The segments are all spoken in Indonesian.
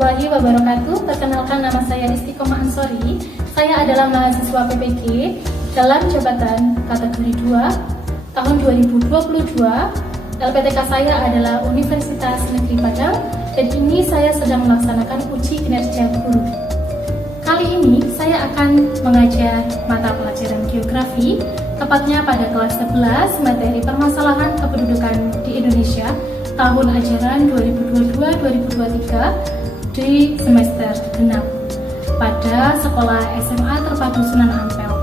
warahmatullahi wabarakatuh. Perkenalkan, nama saya Istiqomah Ansori. Saya adalah mahasiswa PPG dalam jabatan kategori 2 tahun 2022. LPTK saya adalah Universitas Negeri Padang dan ini saya sedang melaksanakan uji kinerja guru. Kali ini saya akan mengajar mata pelajaran geografi, tepatnya pada kelas 11 materi permasalahan kependudukan di Indonesia tahun ajaran 2022-2023 di semester genap pada Sekolah SMA Terpadu Sunan Ampel.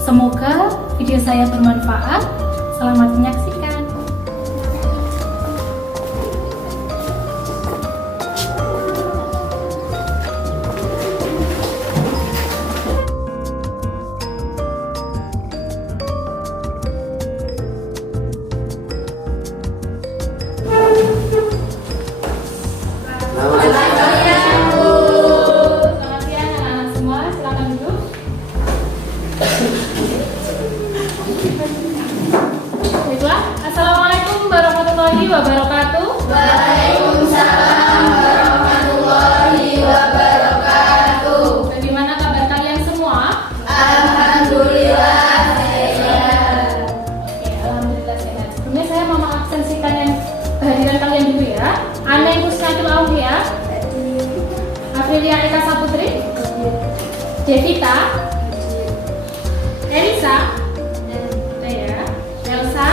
Semoga video saya bermanfaat. Selamat menyaksikan. Assalamualaikum warahmatullahi wabarakatuh. Waalaikumsalam warahmatullahi wabarakatuh. Bagaimana kabar kalian semua? Alhamdulillah sehat. Oke, alhamdulillah sehat. Sebelumnya saya mau mengabsensikan kehadiran kalian dulu ya. Ana Ibu Syatul Aulia, Aprilia Eka Saputri, Devita, Elisa, Dea, Elsa,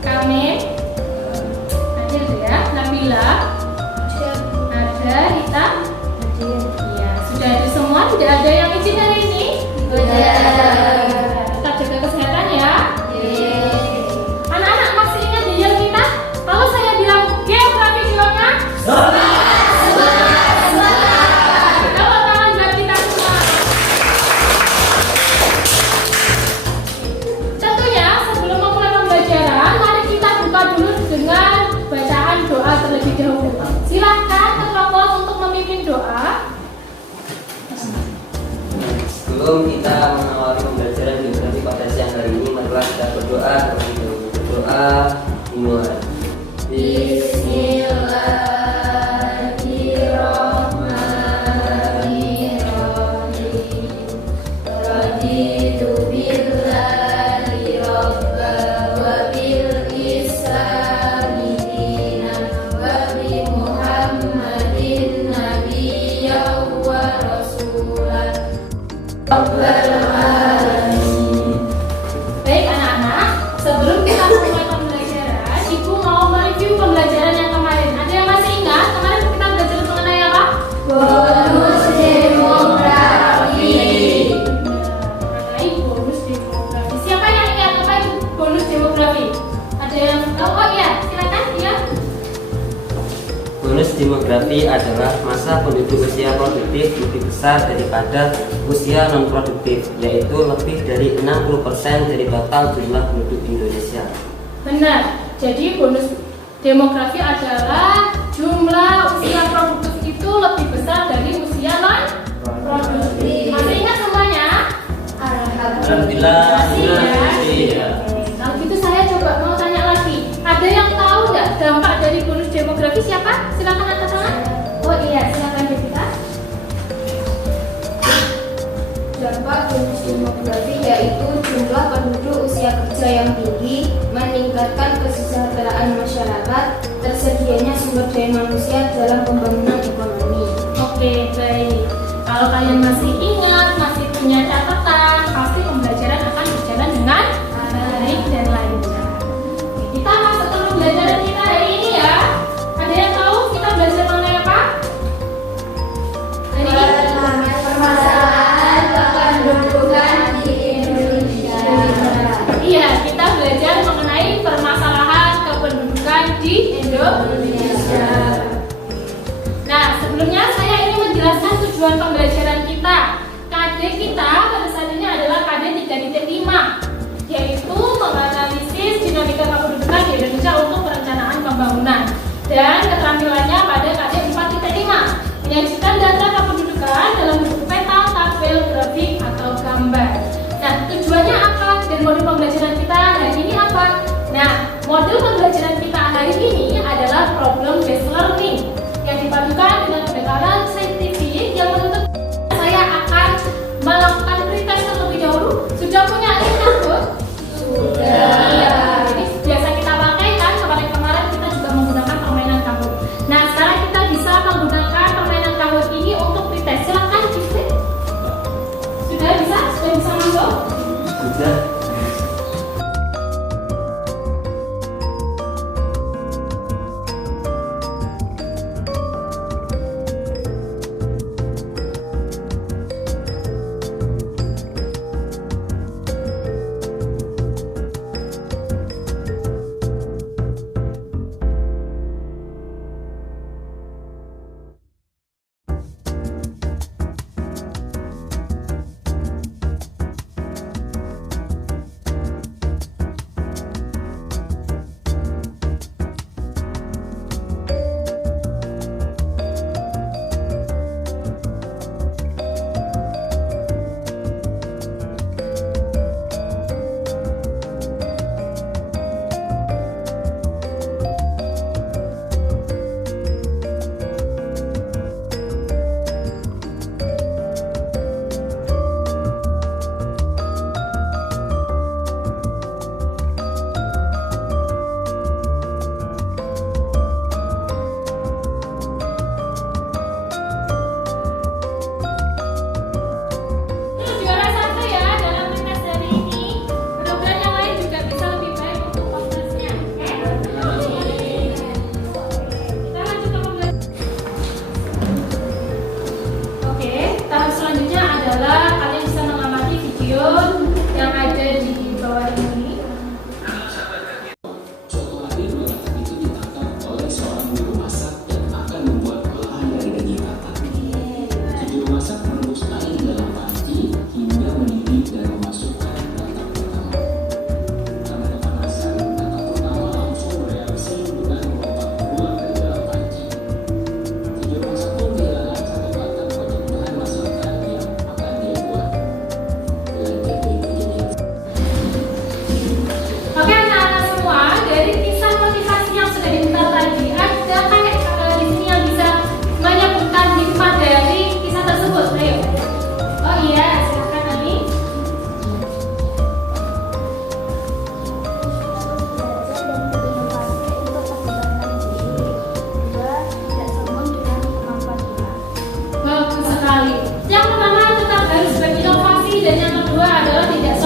Kamil, hadir ya, Nabila, ada Rita, ya sudah ada semua, tidak ada yang izin hari ini. Tetap jaga kesehatan ya. Anak-anak masih ingat judul kita? Kalau saya bilang geografi gimana? Tepuk tangan buat kita semua. Tentunya sebelum memulai pembelajaran, mari kita buka dulu dengan bacaan doa terlebih dahulu. Silakan terpapar untuk memimpin doa. Sebelum kita mengawali pembelajaran geografi pada siang hari ini, marilah kita berdoa terlebih dahulu. Berdoa dimulai. Bismillahirrahmanirrahim. Raditu billahi robba wa bil islami dinan wa bi Muhammadin nabiyyan wa rasulan. Rabbal alamin. Baik anak-anak, sebelum kita mulai pembelajaran, Ibu mau mereview pembelajaran yang kemarin. Ada yang masih ingat? Kemarin kita belajar mengenai apa? Bonus demografi. Mengenai bonus demografi. Siapa yang ingat apa itu bonus demografi? Ada yang tahu? Oh iya, silakan ya. Bonus demografi adalah masa penduduk usia produktif lebih besar daripada usia non-produktif, yaitu lebih dari 60% dari total jumlah penduduk Indonesia. Benar. Jadi bonus demografi adalah jumlah usia produktif itu lebih besar dari usia non-produktif. Masih ingat semuanya? Alhamdulillah. Masih ya? Iya. Kalau gitu saya coba mau tanya lagi. Ada yang tahu nggak dampak dari bonus demografi siapa? Silakan angkat tangan. Oh iya, silakan Devita. Dampak bonus demografi yaitu jumlah penduduk usia kerja yang tinggi, meningkatkan kesejahteraan masyarakat, tersedianya sumber daya manusia dalam pembangunan ekonomi. Oke, baik. Kalau kalian masih ingat, masih punya catatan, pasti pembelajaran akan berjalan dengan baik dan lancar. Oke, kita masuk ke pembelajaran kita hari ini ya. Ada yang tahu kita belajar mengenai apa? Hari ini? Permasalahan kependudukan di Indonesia. Iya, kita belajar mengenai permasalahan kependudukan di Indonesia. Nah, sebelumnya saya ingin menjelaskan tujuan pembelajaran kita. KD kita pada saat ini adalah KD 3.5, yaitu menganalisis dinamika kependudukan di Indonesia untuk perencanaan pembangunan. Dan keterampilannya pada KD 4.5, menyajikan data kependudukan dalam bentuk peta, tabel, grafik, atau gambar. Nah, tujuannya apa? Dan modul pembelajaran kita hari ini apa? Nah, modul pembelajaran kita hari ini adalah problem based learning yang dipadukan dengan pendekatan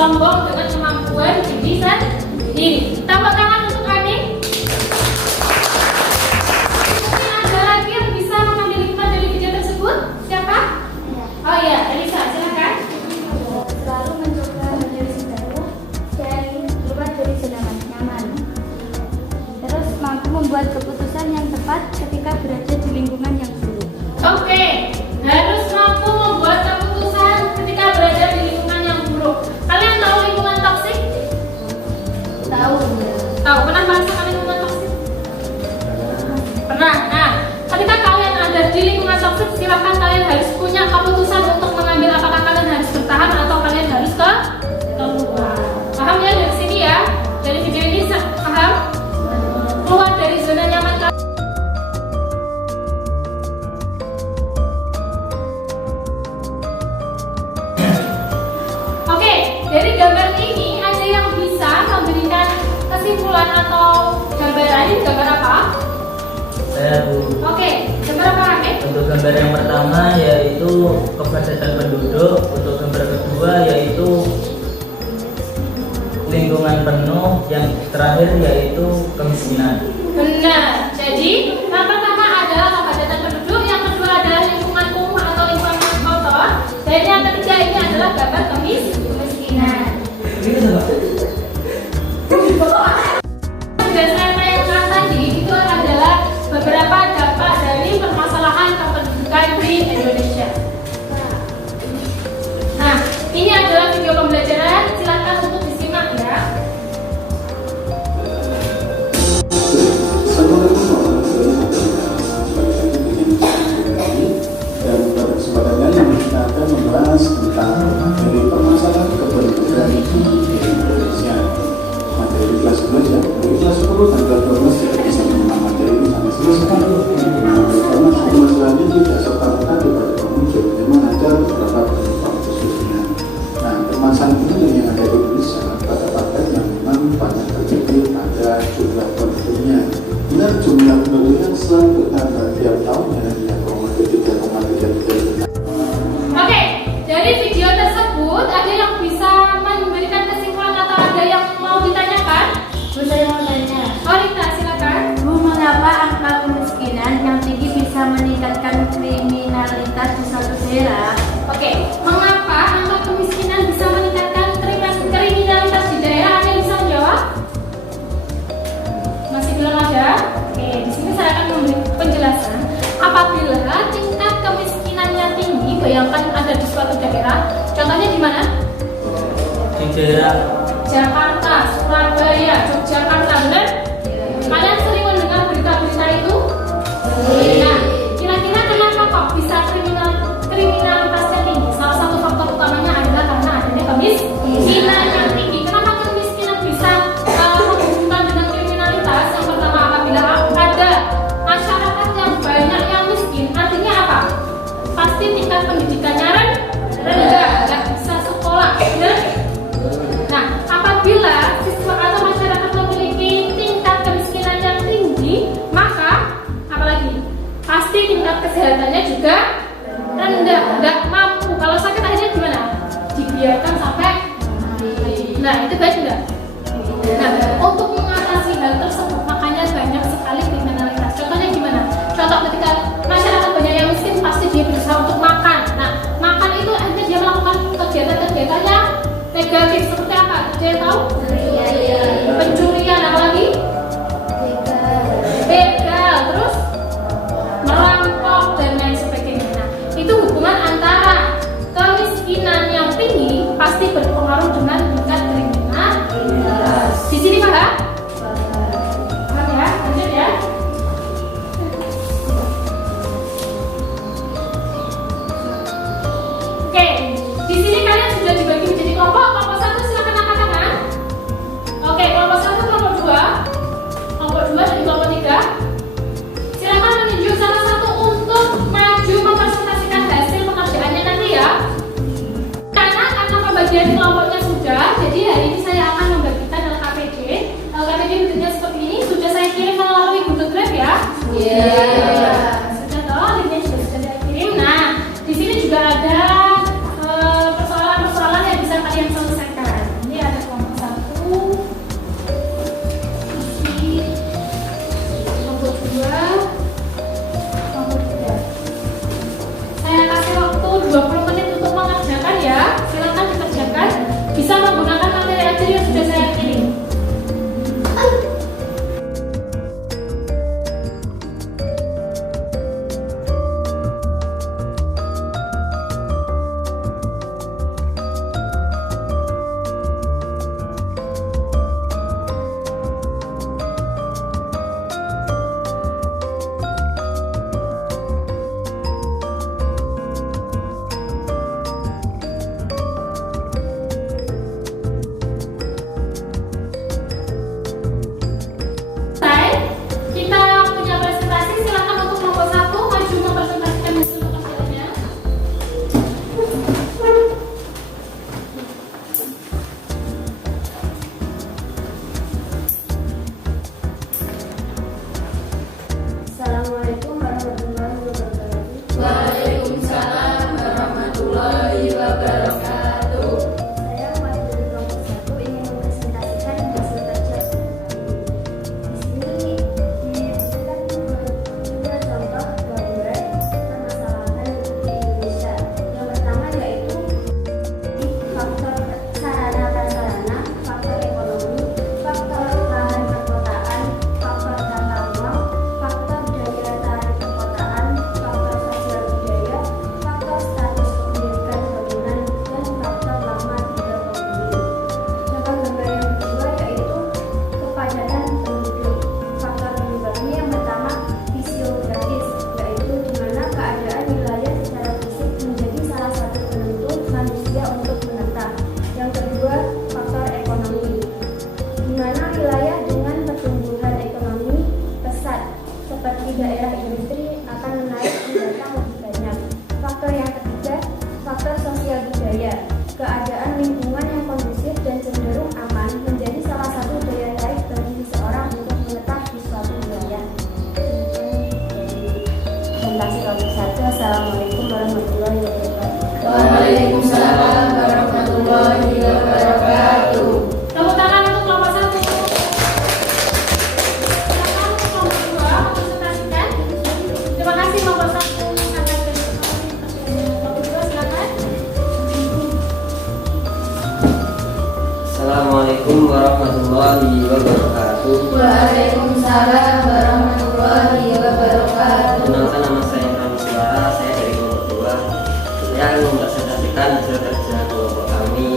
sombong dengan kemampuan diri sendiri. Tepuk tangan untuk Ani. Mungkin ada lagi yang bisa mengambil hikmah dari video tersebut? Siapa? Oh iya, Elisa, silakan. Selalu mencoba mencari baru dan keluar dari zona nyaman. Terus mampu membuat keputusan yang tepat ketika berada di lingkungan yang buruk. Oke, harus mampu membuat keputusan ketika berada di lingkungan yang buruk. Kalian tahu lingkungan toksik? Tahu. Tahu, pernah merasakan lingkungan toksik? Pernah. Nah, ketika kalian ada di lingkungan toksik, silakan kalian harus punya keputusan untuk mengambil apakah kalian harus bertahan atau kalian harus keluar. Paham ya dari sini ya? Dari video ini paham? Keluar dari zona nyaman kalian. Oke, dari gambar ini ada yang bisa memberikan kesimpulan atau gambaran. Ini gambar apa? Saya Oke, gambar apa Rame? untuk gambar yang pertama yaitu kepadatan penduduk, untuk gambar kedua yaitu lingkungan penuh, yang terakhir yaitu kemiskinan. Benar. Jadi yang pertama adalah kepadatan penduduk, yang kedua adalah lingkungan kumuh atau lingkungan kotor, dan yang ketiga ini adalah gambar kemiskinan. Dan saya tayangkan tadi itu adalah beberapa dampak dari permasalahan kependudukan di Indonesia. Nah, ini adalah video pembelajaran. Silakan untuk disimak ya. Dan pada kesempatan kali ini kita akan membahas tentang materi permasalahan kependudukan di Indonesia. Materi kelas 11 ya, dari kelas 10 dan kelas 12 kita bisa mengenal materi ini sampai selesai. Karena permasalahannya tidak serta-merta kepada pengunjung, memang ada beberapa penyebab khususnya. Nah, permasalahan ini yang ada di Indonesia pada paket yang memang banyak terjadi pada jumlah penduduknya. Benar, jumlah penduduknya selalu bertambah tiap tahunnya, 3,3. Oke, dari video tersebut ada yang bisa memberikan kesimpulan atau ada yang mau ditanyakan? Saya mau tanya, Oh Rita, silakan. Bu, mengapa angka kemiskinan yang tinggi bisa meningkatkan kriminalitas di suatu daerah? Oke, mengapa angka kemiskinan bisa meningkatkan kriminalitas di daerah? Ada yang bisa menjawab? Masih belum ada? Oke, di sini saya akan memberi penjelasan. Apabila tingkat kemiskinannya tinggi, bayangkan ada di suatu daerah. Contohnya di mana? Di daerah Jakarta, Surabaya, Yogyakarta, benar? Kalian sering mendengar berita-berita itu? Nah, kira-kira kenapa kok bisa kriminalitasnya tinggi? Salah satu faktor utamanya adalah karena adanya kemiskinan yang tinggi. Kenapa kemiskinan bisa menghubungkan dengan kriminalitas? Yang pertama, apabila ada masyarakat yang banyak yang miskin, artinya apa? Pasti tingkat pendidikannya rendah, nggak bisa sekolah, benar? Nah, apabila siswa atau masyarakat memiliki tingkat kemiskinan yang tinggi, maka apalagi pasti tingkat kesehatannya juga rendah, nggak mampu. Kalau sakit akhirnya gimana? Dibiarkan sampai mati. Nah, itu baik enggak? Nah, untuk mengatasi hal tersebut makanya banyak sekali kriminalitas. Contohnya gimana? Contoh ketika masyarakat banyak yang miskin, pasti dia berusaha untuk makan. Nah, makan itu akhirnya dia melakukan kegiatan-kegiatan yang negatif seperti apa? Dia tahu? Pencurian, apa lagi? Begal, terus merampok dan lain sebagainya. Nah, itu hubungan antara kemiskinan yang tinggi pasti berpengaruh dengan tingkat kriminalitas. Di sini paham? Paham ya? Lanjut ya. Oke, di sini kalian sudah dibagi menjadi kelompok. Kelompok 1 silakan angkat tangan. warahmatullahi wabarakatuh. Waalaikumsalam warahmatullahi wabarakatuh. Perkenalkan, nama saya Rami Suara, saya dari kelompok 2. Saya akan mempresentasikan hasil kerja kelompok kami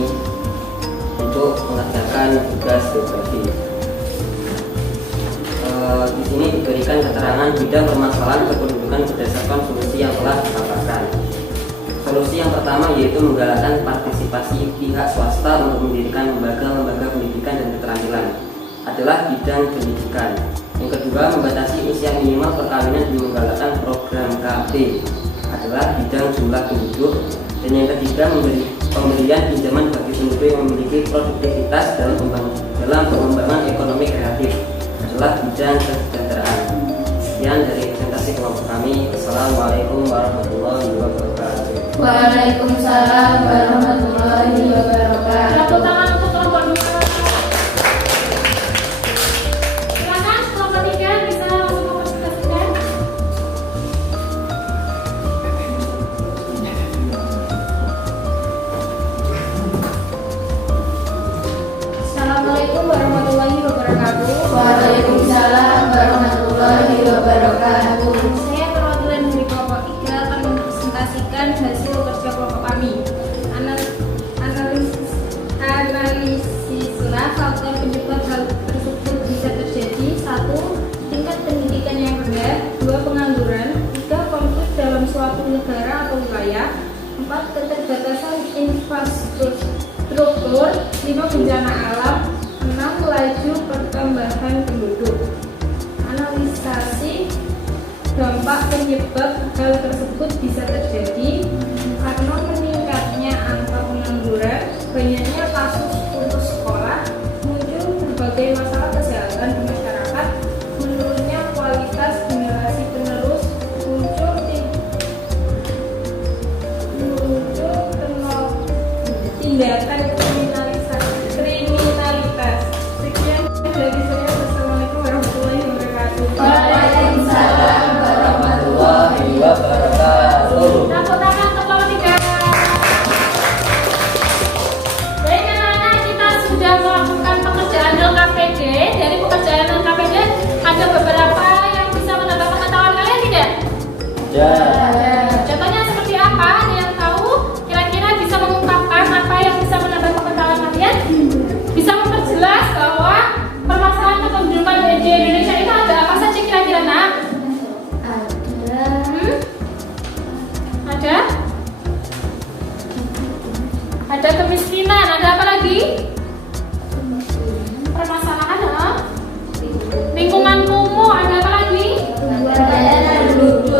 untuk mengerjakan tugas geografi. Di sini diberikan keterangan bidang permasalahan kependudukan berdasarkan solusi yang telah dipaparkan. Solusi yang pertama yaitu menggalakkan partisipasi pihak swasta untuk mendirikan lembaga-lembaga pendidikan dan keterampilan adalah bidang pendidikan. Yang kedua, membatasi usia minimal perkawinan dan menggalakkan program KB adalah bidang jumlah penduduk. Dan yang ketiga, pemberian pinjaman bagi penduduk yang memiliki produktivitas dalam pengembangan ekonomi kreatif adalah bidang kesejahteraan. Sekian dari presentasi kelompok kami. Assalamualaikum warahmatullahi wabarakatuh. Waalaikumsalam warahmatullahi wabarakatuh. Tepuk tangan untuk kelompok 2. Silakan kelompok 3 bisa langsung mempresentasikan. Assalamualaikum warahmatullahi wabarakatuh. Waalaikumsalam warahmatullahi wabarakatuh. Saya perwakilan dari kelompok 3 akan mempresentasikan hasil kerja kelompok kami. Analisislah faktor penyebab hal tersebut bisa terjadi. 1. Tingkat pendidikan yang rendah. 2. Pengangguran. 3. Konflik dalam suatu negara atau wilayah. 4. Keterbatasan infrastruktur. 5. Bencana alam. 6. Laju pertambahan penduduk. Analisasi dampak penyebab hal tersebut bisa terjadi karena meningkatnya angka pengangguran, banyaknya kasus putus sekolah, muncul berbagai masalah kesehatan di masyarakat, menurunnya kualitas generasi penerus, muncul tindakan kriminalitas. Sekian dari saya. Wassalamualaikum warahmatullahi wabarakatuh. Waalaikumsalam warahmatullahi Wabarakatuh. Tepuk tangan untuk kelompok 3. Baik anak-anak, kita sudah melakukan pekerjaan LKPD. Dari pekerjaan LKPD ada beberapa yang bisa menambah pengetahuan kalian tidak? Ya. Contohnya seperti apa? Ada yang tahu? Kira-kira bisa mengungkapkan apa yang bisa menambah pengetahuan kalian? Bisa memperjelas bahwa permasalahan kependudukan di Indonesia itu ada apa saja kira-kira, nak? Ada? Ada kemiskinan, ada apa lagi? Permasalahan, lingkungan kumuh, ada apa lagi? Penduduk.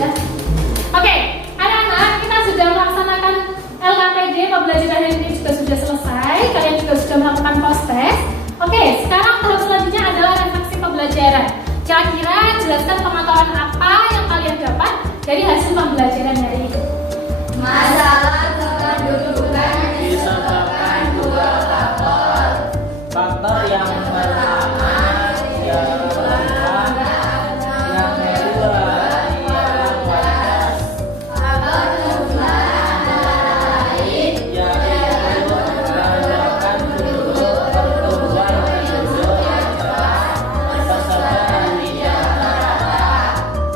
Ya. Oke, anak-anak, kita sudah melaksanakan LKPD, pembelajaran hari ini juga sudah selesai. Kalian juga sudah melakukan post test. Oke, sekarang tahap selanjutnya adalah refleksi pembelajaran. Kira-kira jelaskan pengetahuan apa yang kalian dapat dari hasil pembelajaran hari ini. Masalah kependudukan disebabkan dua faktor. Faktor yang pertama ialah yang kedua ialah kualitas. faktor jumlah antara lain Yaitu berdasarkan penduduk, pertumbuhan penduduk yang cepat, kesetaraan tidak merata.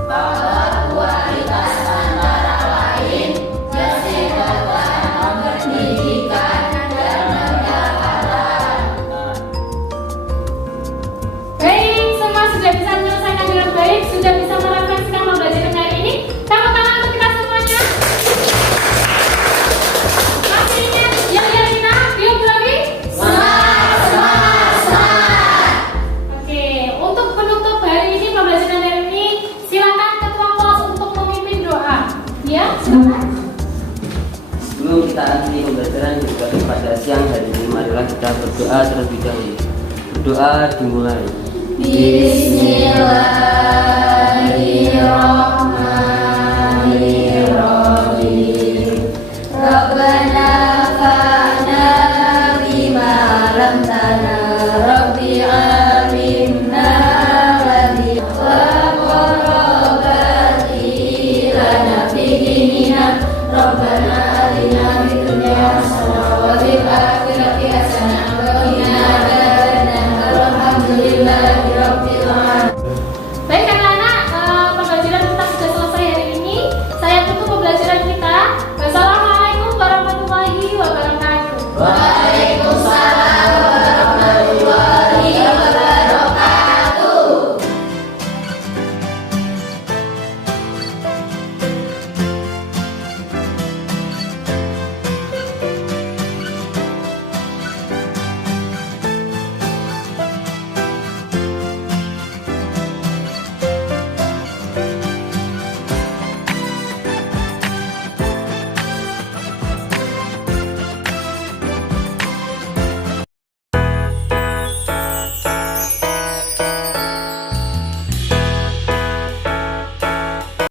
Faktor kualitas antara lain kesejahteraan pendidikan dan pendapatan. Baik, semua sudah bisa menyelesaikan dengan baik, sudah bisa merefleksikan pembelajaran hari ini. Tepuk tangan untuk kita semuanya. Masih ingat yang Rina, biografi? Oke, untuk penutup hari ini pembelajaran hari ini, silakan ketua kelas untuk memimpin doa. Ya, silakan. Sebelum kita akhiri pembelajaran juga pada siang hari ini, marilah kita berdoa terlebih dahulu. Berdoa dimulai. Bismillah.